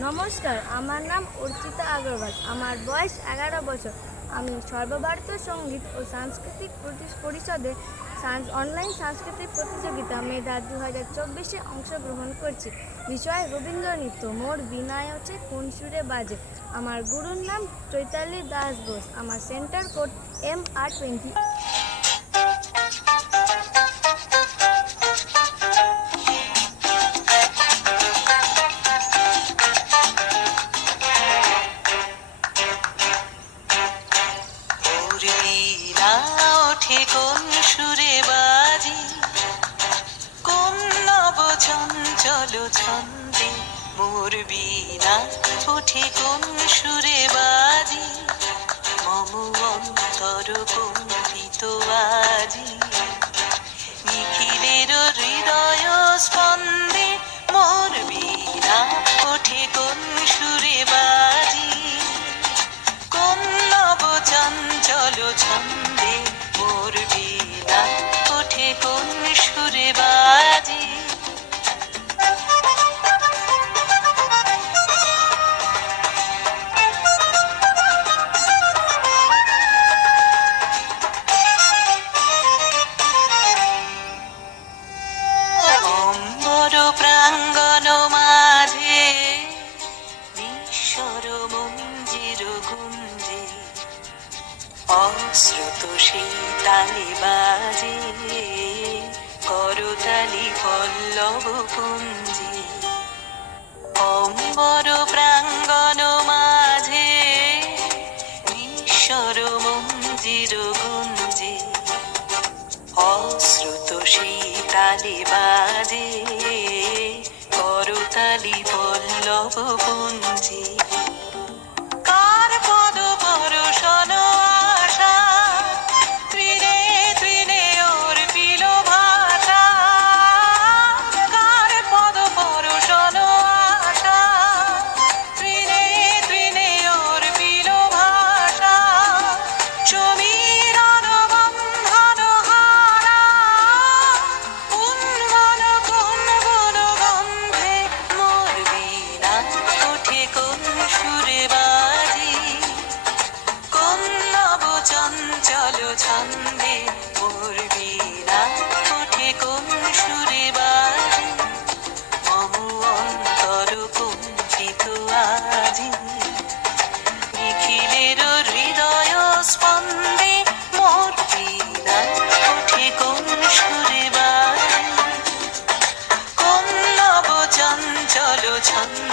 নমস্কার, আমার নাম অর্চিতা আগরওয়াল। আমার বয়স 11 বছর। আমি সর্বভারতীয় সঙ্গীত ও সাংস্কৃতিক পরিষদে অনলাইন সাংস্কৃতিক প্রতিযোগিতা মেধা 2024-এ অংশগ্রহণ করছি। বিষয় রবীন্দ্র নৃত্য। মোর বিনায় হচ্ছে কোন সুরে বাজে। আমার গুরুর নাম চৈতালি দাস ঘোষ। আমার সেন্টার কোড MR20। কোন সুরে বাজি, কোন নব চঞ্চল ছন্দে মোর বীণা ওঠে কোন সুরে বাজি, মম অন্তর কম্পিত আজি, নিখিলের হৃদয় স্পন্দে মোর বীণা ওঠে কোন সুরে বাজি, কোন নব চঞ্চল ছন্দে মোর বীণা ওঠে কোন সুরে বাজি। অম্বর প্রাঙ্গণ মাঝে নিঃস্বর মঞ্জির গুঞ্জে, অশ্রুত সেই তালি বাজে করতালি পল্লব কুঞ্জে। অম্বর প্রাঙ্গণ মাঝে নিঃস্বর মঞ্জির গুঞ্জে, অশ্রুত সেই তালি বাজে করতালি পল্লব কুঞ্জে। কার পদ পরশন আশা, তৃণে তৃণে অর্পিল ভাষা, কার পদ পরশন আশা, তৃণে তৃণে অর্পিল ভাষা, সমীরণ বন্ধন হারা, উন্মন কোন বন গন্ধে মোর বীণা ওঠে কোন সুরে বাজি, কোন নব চঞ্চল ছন্দে মোর বীণা ওঠে কোন সুরে বাজি, মম অন্তর কম্পিত আজি, নিখিলের হৃদয় স্পন্দে মোর বীণা ওঠে কোন সুরে বাজি, কোন নব চঞ্চল ছন্দে